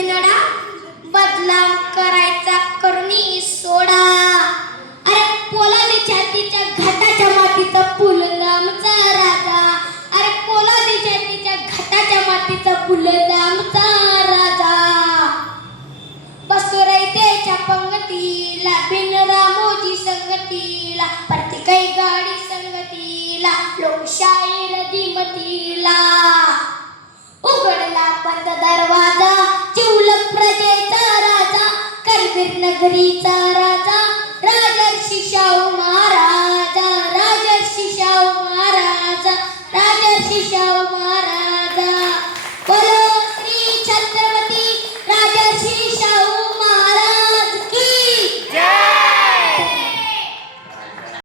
बिनडा बदलाव करायचा करुणी सोडा. अरे पोलादी छातीच्या घाटाच्या मातीचा पुलगामचा राजा. अरे पोलादी छातीच्या घाटाच्या मातीचा पुलगामचा राजा. बसतो रयतेच्या पंगतीला बिन रामोजी संगतीला प्रत्येकाई गाडी संगतीला लोकशाही रदिमतीला. उघडला बंद दरवाजा चिवलक प्रजेचा राजा करवीर नगरीचा राजा राजर्षी शाहू महाराज.